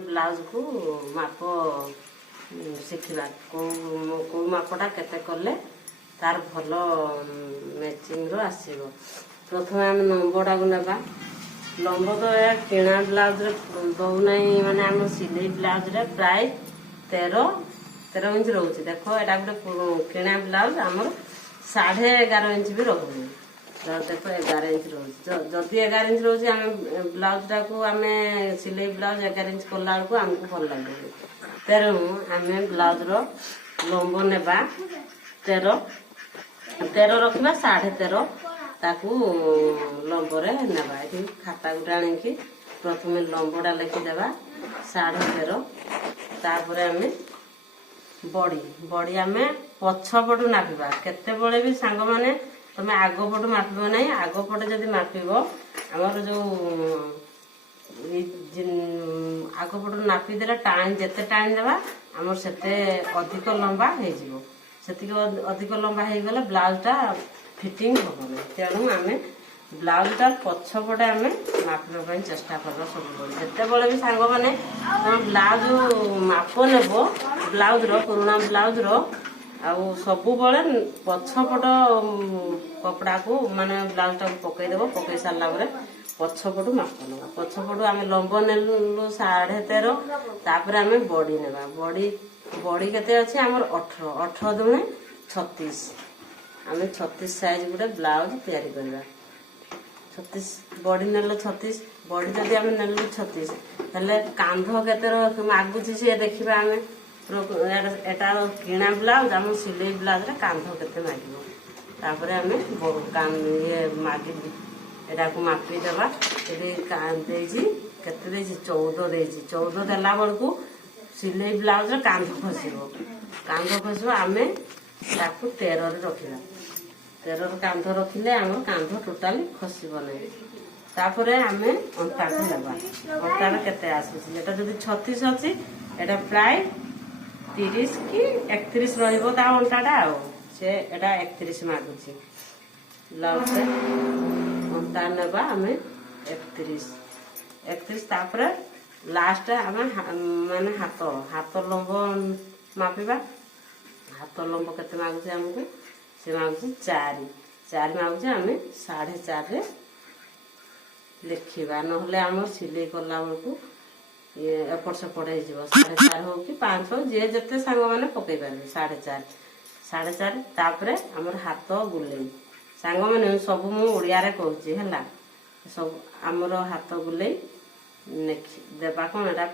Blouse को माप शिखा कौ मापटा केते कले तार भल मैचिंग रो आसीबो। प्रथम आम लंबटा को नेबा। लंब तो या किणा ब्लाउज रे दौ नहीं माने आम सिलाई ब्लाउज रे प्राय 13 इंच रोचे। देखो एटा गोटे किणा ब्लाउज आमर 11.5 इंच भी रोनी। देखो 11 इंच रोज जदि 11 इंच रोज आम ब्लाउज टाक आम सिलाई ब्लाउज 11 इंच कला बेलू आमको भल लगे। तेणु आम ब्लाउज लंब नेबा 13 रखा 13.5 ताकू लंबरे नेबा। ये खाता गोटे आणिकी प्रथम लंबटा लिखिदेबा 13.5। तापर आम बड़ी बड़ी आम पछपटू नापिबा। केतेबेले भी सांग माने तमें आग पटू मापिब ना। आग पटे जदि मापिब आमर जो आग पटू नापिदेले टाइम जिते टाइम देवा आमर सेते अधिक लंबा हो अधिक लंबा हो गले ब्लाउजटा फिटिंग हम ना। तेणु आम ब्लाउजटा पछपटे आम मापिबा चेष्टा करवा। सब जिते भी सांग मैंने तुम ब्लाउज माप नेब ब्लाउज पुराणा ब्लाउज आउ सबु बड़े पछपट कपड़ा को माने ब्लाउज टाक पकईदेव। पकई सारा पछपटू माप ना। पछपटू आम लंब नेलु 13.5। तापर आम बड़ी नेबा। बड़ी केते अच्छे आमर 18 दुणे 36। आम 36 साइज गोटे ब्लाउज तैयारी करवा। 36 बड़ी नेल 36 बड़ी जदि आम नेलु 36 हेले कांध केते मागुची सी देखा आम एटार किणा ब्लाउज आम सिलाई ब्लाउज रे कांध केते मागिबो। तापर आम ये मागी एटा को मापी देबा। एडी देजी केते देजी 14 देजी। 14 देला बेलू सिलाई ब्लाउज रे कांध खसिबो। कांध खसिबो आम ताकू 13 रे रखिबा। 13 रे कांध रखिले आम कांध टोटाली खसिबो नै। तापर आम अंता को नेबा। अंता रे केते आसी एटा जदी 36 अछि एटा प्राय 30 कि 31 रहिबो ता अंटाटा से एटा 31 मागुची। ब्लाउज से अंता नेबा आम 31। तापर लास्ट आम माने हाथ लंब मापिबा। हाथ लंब केते मागुची हमको से मागुची 4 मागुची आम 4.5 रे लिखिबा। नहले आम सिलाई कला बेलू ये एपट सेपट हो 4.5 हो कि 5 हो जे जिते सांग मैंने पकई पारे 4.5। तापर आमर हाथ गुले सांग मैंने सब मुड़िया कहूँ है सब आमर हाथ गुले देवा कौन एटा